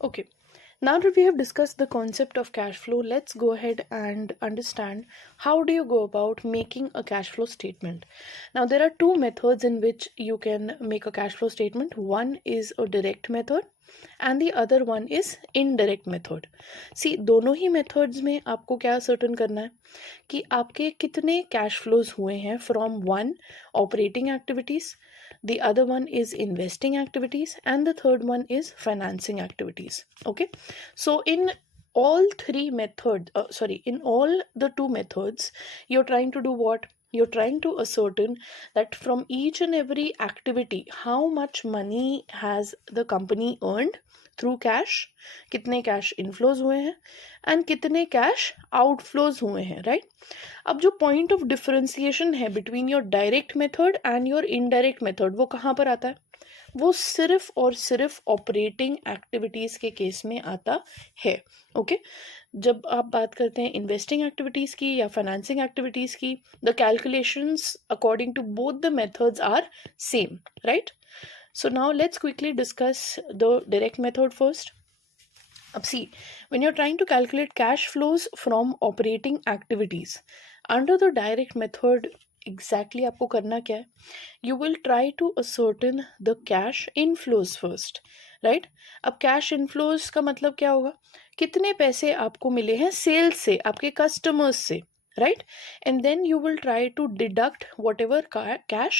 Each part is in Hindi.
Okay. Now that we have discussed the concept of cash flow, let's go ahead and understand how do you go about making a cash flow statement. Now, there are two methods in which you can make a cash flow statement. One is a direct method and the other one is indirect method. See, दोनों ही methods में आपको क्या certain करना है कि आपके कितने cash flows हुए हैं from one operating activities, the other one is investing activities, and the third one is financing activities. Okay, so in all three methods, in all the two methods, you're trying to do what? You're trying to ascertain that from each and every activity, how much money has the company earned through cash, कितने कैश इनफ्लोज हुए हैं एंड कितने कैश आउटफ्लोज हुए हैं, राइट? अब जो पॉइंट ऑफ डिफरेंशिएशन है between your direct method and your indirect method, वो कहाँ पर आता है? वो सिर्फ और सिर्फ ऑपरेटिंग एक्टिविटीज के केस में आता है. ओके, जब आप बात करते हैं इन्वेस्टिंग एक्टिविटीज की या फाइनेंसिंग एक्टिविटीज की, the calculations according to both the methods are same, right? So now let's quickly discuss the direct method first. See, when you're trying to calculate cash flows from operating activities under the direct method, exactly आपको करना क्या है? You will try to ascertain the cash inflows first, right? अब cash inflows का मतलब क्या होगा? कितने पैसे आपको मिले हैं सेल्स से, आपके कस्टमर्स से, right? And then you will try to deduct whatever cash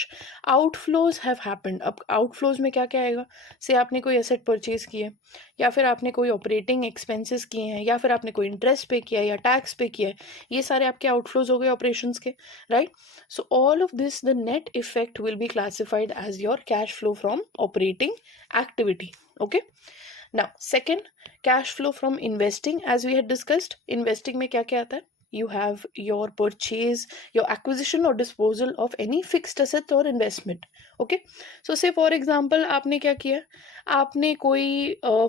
outflows have happened. अब outflows में क्या क्या आएगा? से आपने कोई एसेट परचेज किया, या फिर आपने कोई ऑपरेटिंग एक्सपेंसेस किए हैं, या फिर आपने कोई इंटरेस्ट पे किया या टैक्स पे किया है, ये सारे आपके आउटफ्लोज हो गए ऑपरेशंस के, right? So all of this, the net effect will be classified as your cash flow from operating activity. Okay, now second, cash flow from investing. As we had discussed, investing में क्या क्या आता है? You have your purchase, your acquisition or disposal of any fixed asset or investment. Okay, so say for example आपने क्या किया? आपने कोई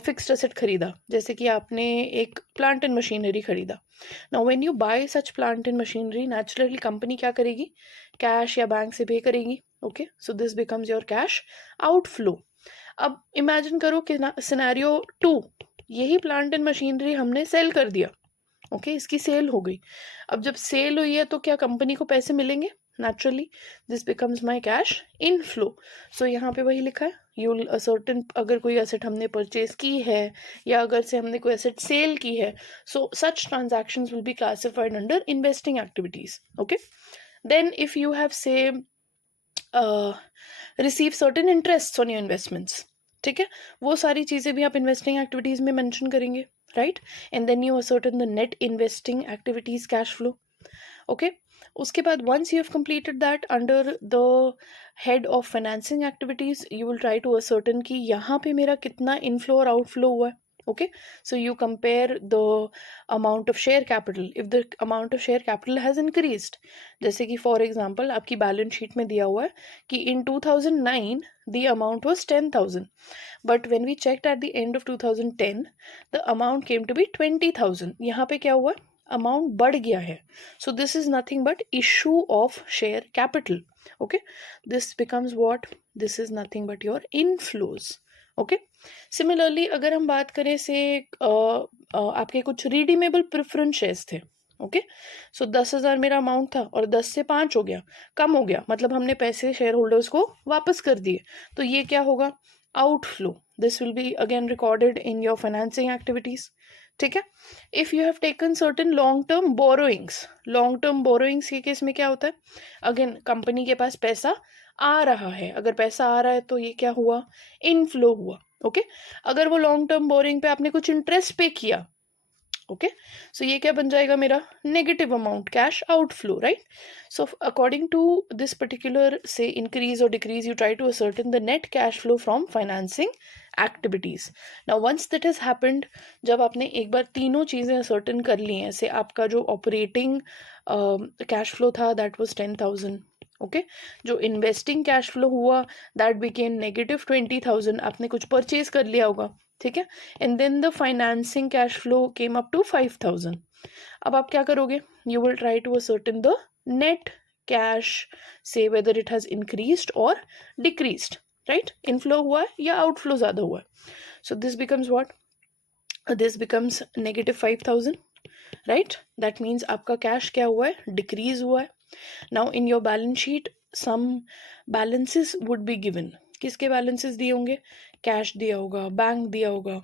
fixed asset खरीदा, जैसे कि आपने एक plant and machinery खरीदा. Now when you buy such plant and machinery, naturally company क्या करेगी? Cash या बैंक से pay करेगी. Okay, so this becomes your cash outflow. अब imagine करो कि scenario 2, यही plant and machinery हमने sell कर दिया. ओके, इसकी सेल हो गई. अब जब सेल हुई है तो क्या कंपनी को पैसे मिलेंगे? Naturally this becomes my cash inflow. So यहाँ पे वही लिखा है, यू विल असर्टेन, अगर कोई एसेट हमने परचेज की है या अगर से हमने कोई एसेट सेल की है, so such transactions will be classified under investing activities. Okay, then if you have say receive certain interest on your investments, ठीक है, वो सारी चीजें भी आप इन्वेस्टिंग एक्टिविटीज में मेंशन करेंगे, right? And then you ascertain the net investing activities cash flow. Okay, उसके बाद once you have completed that, under the head of financing activities you will try to ascertain कि यहाँ पे मेरा कितना inflow और outflow हुआ है. Okay, so you compare the amount of share capital. If the amount of share capital has increased, जैसे कि for example आपकी balance sheet में दिया हुआ है कि in 2009 the amount was 10,000, but when we checked at the end of 2010 the amount came to be 20,000. यहाँ पे क्या हुआ? अमाउंट बढ़ गया है. So this is nothing but issue of share capital. Okay, this becomes what? This is nothing but your inflows. Okay, similarly अगर हम बात करें से आपके कुछ रिडीमेबल प्रेफरेंस शेयर्स थे. ओके, सो 10,000 मेरा अमाउंट था और 10 से 5 हो गया, कम हो गया, मतलब हमने पैसे शेयर होल्डर्स को वापस कर दिए, तो ये क्या होगा? Outflow. This will be again recorded in your financing activities. ठीक है. If you have taken certain long term borrowings के केस में क्या होता है? अगेन कंपनी के पास पैसा आ रहा है, अगर पैसा आ रहा है तो ये क्या हुआ? इनफ्लो हुआ. ओके, अगर वो लॉन्ग टर्म बोरिंग पे आपने कुछ इंटरेस्ट पे किया, ओके, सो ये क्या बन जाएगा मेरा? Negative amount, cash outflow, right? So according to this particular से इंक्रीज और decrease, you try to ascertain the net cash flow from financing activities. Now once that has happened, जब आपने एक बार तीनों चीजें असर्टेन कर ली हैं, से आपका जो ऑपरेटिंग कैश फ्लो था दैट वाज 10,000. ओके, जो इन्वेस्टिंग कैश फ्लो हुआ दैट बिकेम नेगेटिव 20,000. आपने कुछ परचेज कर लिया होगा, ठीक है, and then the financing cash flow came up to 5,000. अब आप क्या करोगे? You will try to ascertain the net cash, से वेदर इट हैज इंक्रीज्ड और डिक्रीज्ड, राइट? इनफ्लो हुआ है या आउटफ्लो ज्यादा हुआ है. So this becomes what? this becomes -5,000, right? That means आपका कैश क्या हुआ है, डिक्रीज हुआ है. Now in your balance sheet some balances would be given. किसके balances दिए होंगे, कैश दिया होगा, बैंक दिया होगा.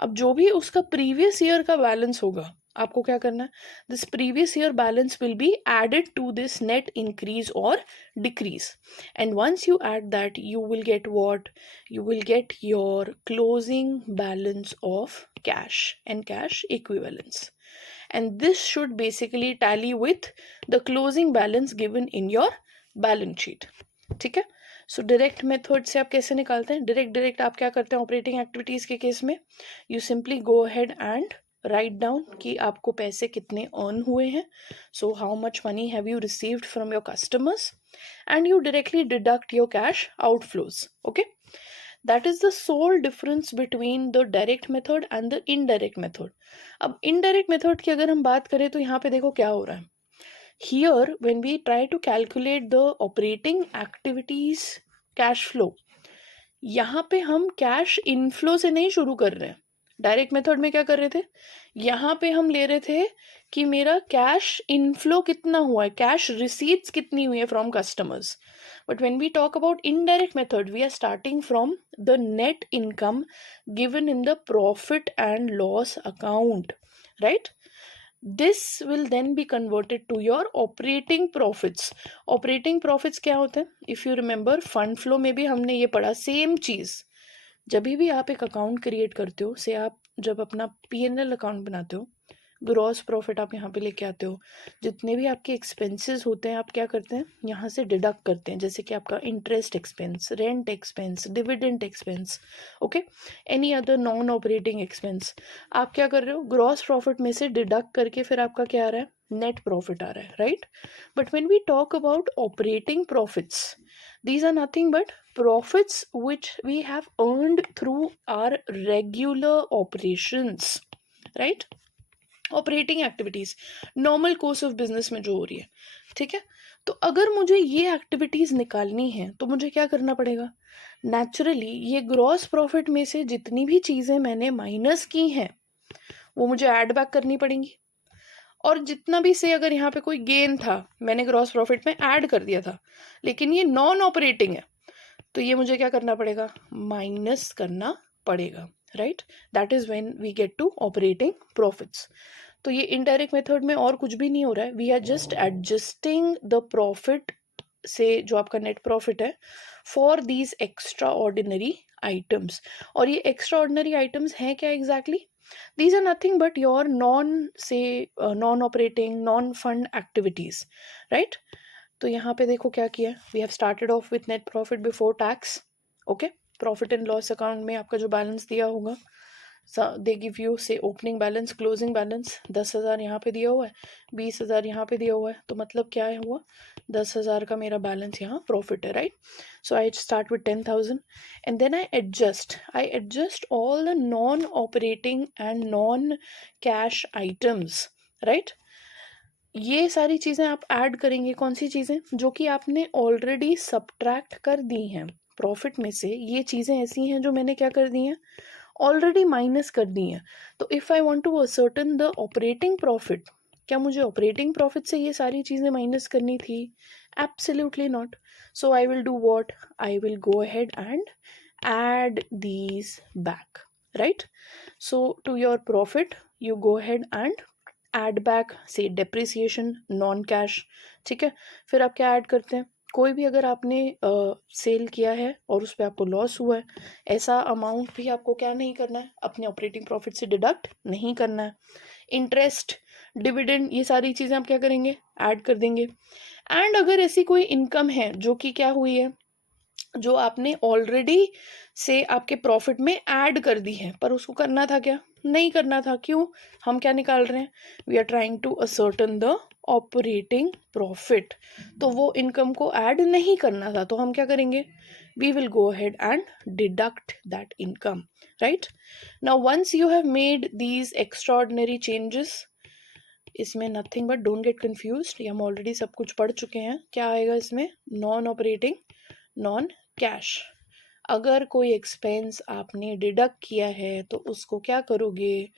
अब जो भी उसका प्रीवियस ईयर का बैलेंस होगा, आपको क्या करना है, this previous year balance will be added to this net increase और decrease. And once you add that you will get what, you will get your closing balance of cash and cash equivalents, and this should basically tally with the closing balance given in your balance sheet. ठीक है. सो डायरेक्ट मेथड से आप कैसे निकालते हैं, डायरेक्ट आप क्या करते हैं ऑपरेटिंग एक्टिविटीज के केस में, you simply go ahead and write down कि आपको पैसे कितने अर्न हुए हैं, so how much money have you received from your customers, and you directly deduct your cash outflows. Okay, that is the sole difference between the direct method and the indirect method. अब indirect method की अगर हम बात करें तो यहाँ पे देखो क्या हो रहा है. Here when we try to calculate the operating activities cash flow, यहाँ पे हम कैश इनफ्लो से नहीं शुरू कर रहे हैं. डायरेक्ट मेथड में क्या कर रहे थे, यहाँ पे हम ले रहे थे कि मेरा कैश इनफ्लो कितना हुआ है, कैश रिसीट्स कितनी हुई है from customers. But when we talk about indirect method we are starting from the net income given in the profit and loss account, right. This will then be converted to your operating profits. Operating profits क्या होते हैं, if you remember fund flow में भी हमने ये पढ़ा सेम चीज. जब भी आप एक अकाउंट क्रिएट करते हो, से आप जब अपना P&L अकाउंट बनाते हो, ग्रॉस प्रॉफिट आप यहाँ पे लेके आते हो, जितने भी आपके एक्सपेंसेस होते हैं आप क्या करते हैं, यहाँ से डिडक्ट करते हैं, जैसे कि आपका interest expense, rent expense, dividend expense, okay, any other non operating expense, आप क्या कर रहे हो, ग्रॉस प्रॉफिट में से डिडक्ट करके फिर आपका क्या आ रहा है, नेट प्रॉफिट आ रहा है, right. But when we talk about operating profits, these are nothing but profits which we have earned through our regular operations, right. Operating activities normal course of business में जो हो रही है, ठीक है. तो अगर मुझे ये एक्टिविटीज निकालनी है तो मुझे क्या करना पड़ेगा, नेचुरली ये ग्रॉस प्रॉफिट में से जितनी भी चीजें मैंने माइनस की हैं वो मुझे ऐड बैक करनी पड़ेंगी, और जितना भी से अगर यहाँ पे कोई गेन था मैंने ग्रॉस प्रॉफिट में ऐड कर दिया था, लेकिन ये नॉन ऑपरेटिंग है, तो ये मुझे क्या करना पड़ेगा, माइनस करना पड़ेगा, right. That is when we get to operating profits. तो ये इनडायरेक्ट मेथड में और कुछ भी नहीं हो रहा है, we are just adjusting the profit से जो आपका नेट प्रॉफिट है for these extraordinary items. और ये एक्स्ट्रा ऑर्डिनरी आइटम्स हैं क्या exactly, these are nothing but your non operating non fund activities, right. तो यहाँ पे देखो क्या किया, we have started off with net profit before tax, okay. Profit and loss account में आपका जो बैलेंस दिया होगा, दे गिव यू से ओपनिंग बैलेंस, क्लोजिंग बैलेंस, 10,000 यहाँ पे दिया हुआ है, 20,000 यहाँ पे दिया हुआ है, तो मतलब क्या है हुआ, 10,000 का मेरा बैलेंस यहाँ प्रॉफिट है, right. So I start with 10,000 and then I adjust all the non operating and non cash items, right. ये सारी चीज़ें आप ऐड करेंगे, कौन सी चीज़ें, जो कि आपने ऑलरेडी सब्ट्रैक्ट कर दी हैं प्रॉफिट में से. ये चीज़ें ऐसी हैं जो मैंने क्या कर दी हैं, ऑलरेडी माइनस कर दी हैं. तो if I want to ascertain the operating profit, क्या मुझे ऑपरेटिंग प्रॉफिट से ये सारी चीज़ें माइनस करनी थी, absolutely not. So I will do what, I will go ahead and add these back, right. So to your profit you go ahead and add back say depreciation non cash, ठीक है. फिर आप क्या ऐड करते हैं, कोई भी अगर आपने सेल किया है और उस पर आपको लॉस हुआ है, ऐसा अमाउंट भी आपको क्या नहीं करना है, अपने ऑपरेटिंग प्रॉफिट से डिडक्ट नहीं करना है. इंटरेस्ट, डिविडेंड, ये सारी चीज़ें आप क्या करेंगे, ऐड कर देंगे. एंड अगर ऐसी कोई इनकम है जो कि क्या हुई है, जो आपने ऑलरेडी से आपके प्रॉफिट में ऐड कर दी है, पर उसको करना था क्या, नहीं करना था. क्यों, हम क्या निकाल रहे हैं, we are trying to ascertain the operating profit, तो वो इनकम को ऐड नहीं करना था, तो हम क्या करेंगे, we will go ahead and deduct that income, right. Now once you have made these extraordinary changes, इसमें nothing but don't get confused, हम ऑलरेडी सब कुछ पढ़ चुके हैं. क्या आएगा इसमें, नॉन ऑपरेटिंग नॉन कैश. अगर कोई एक्सपेंस आपने डिडक्ट किया है तो उसको क्या करोगे,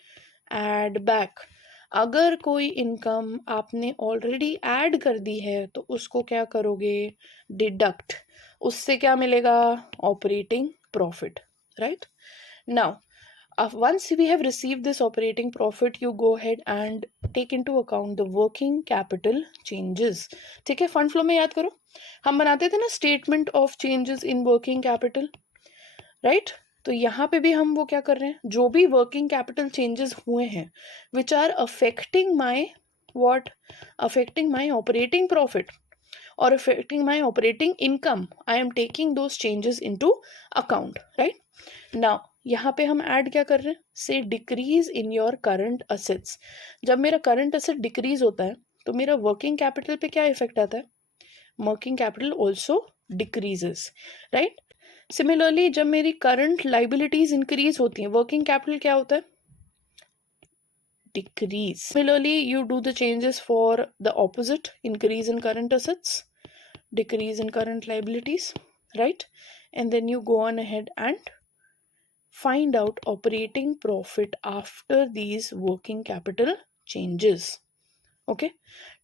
ऐड बैक। अगर कोई इनकम आपने ऑलरेडी ऐड कर दी है तो उसको क्या करोगे, डिडक्ट। उससे क्या मिलेगा, operating profit, right. Now once we have received this operating profit, you go ahead and take into account the working capital changes। ठीक है, फंड फ्लो में याद करो हम बनाते थे ना statement of changes in working capital, right. तो यहाँ पे भी हम वो क्या कर रहे हैं, जो भी वर्किंग कैपिटल चेंजेस हुए हैं which are affecting my what, affecting my operating profit or affecting my operating income, I am taking those changes into account, right। now यहाँ पे हम ऐड क्या कर रहे हैं, से decrease in your current assets. जब मेरा करंट असेट डिक्रीज होता है तो मेरा वर्किंग कैपिटल पे क्या इफेक्ट आता है, working capital also decreases, right. Similarly जब मेरी करंट लाइबिलिटीज इंक्रीज होती हैं, वर्किंग कैपिटल क्या होता है, decrease। Similarly, you do the changes for the opposite, increase in current assets, decrease in current liabilities, right? And then you go on ahead and find out operating profit after these working capital changes. Okay,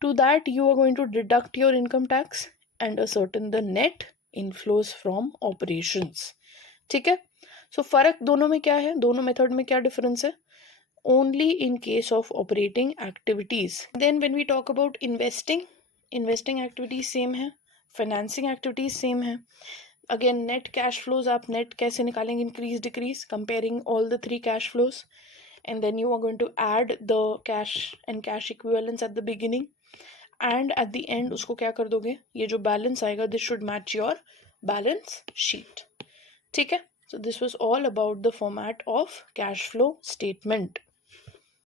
to that you are going to deduct your income tax and ascertain the net inflows from operations। ठीक है, so फर्क दोनों में क्या है, दोनों मेथड में क्या डिफरेंस है, only in case of operating activities। Then when we talk about investing activities same है, financing activities same है। Again net cash flows, आप net कैसे निकालेंगे, increase decrease, comparing all the three cash flows, and then you are going to add the cash and cash equivalents at the beginning, and at the end उसको क्या कर दोगे, ये जो balance आएगा this should match your balance sheet। ठीक है, so this was all about the format of cash flow statement।